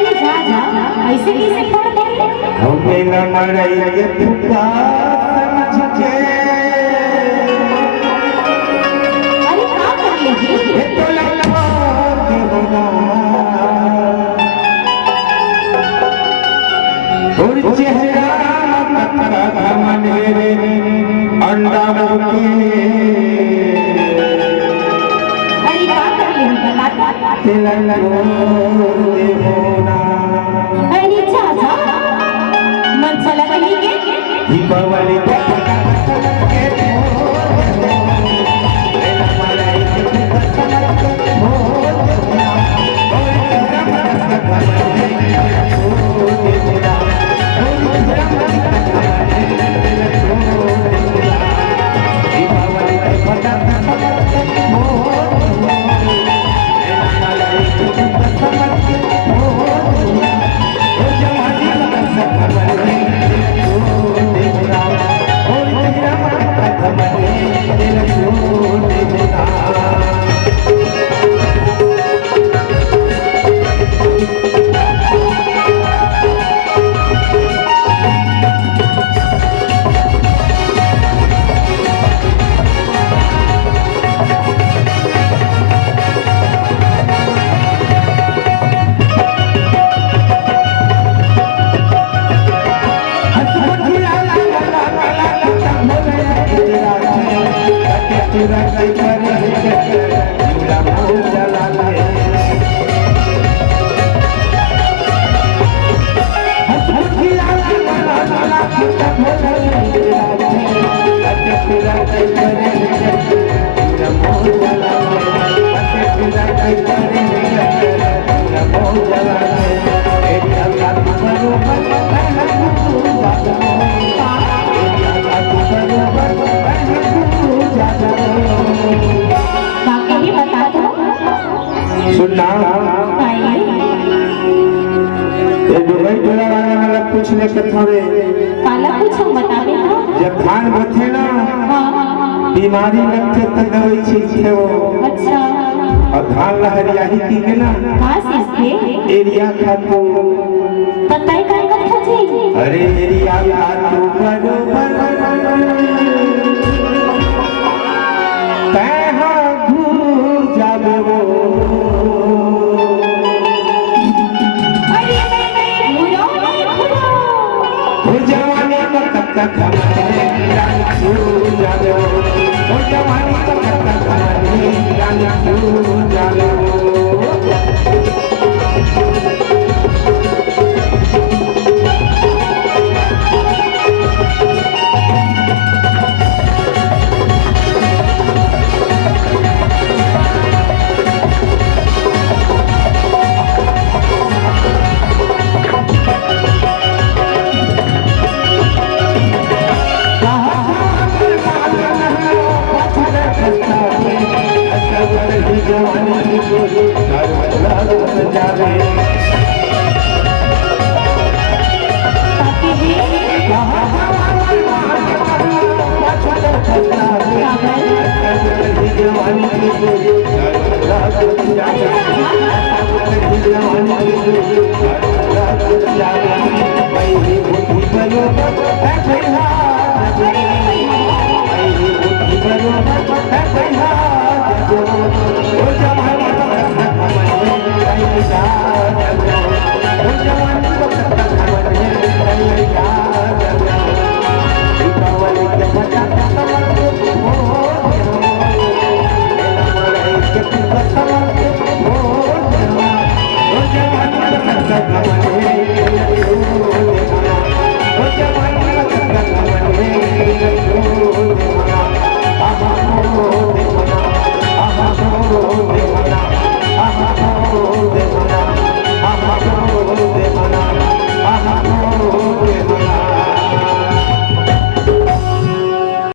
ऐसे कैसे फोड़ दे? हमें न मरई फुका समझ के अरे क्या कर लिए ये तो ललवा देवना और चेहरा कतरा मनेरे अंडा मुके अरे क्या कर लिए बता तिलको देवना अरे चाचा मन चला गई के दीपावली पूछने के थोड़े काला पूछो बतावे ना जब धान बचे ना हां बीमारी लगते तो दवाई छींटे वो अच्छा और धान लहरिया ही की के ना हां इसके एरिया खातो पता है क्या करता जी अरे एरिया खातो बरोबर तैहा घूर जावे वो जवानी का कत्ता खाने रानी क्यों जाने वो जवानी का कत्ता खाने रानी क्यों जाने Bye.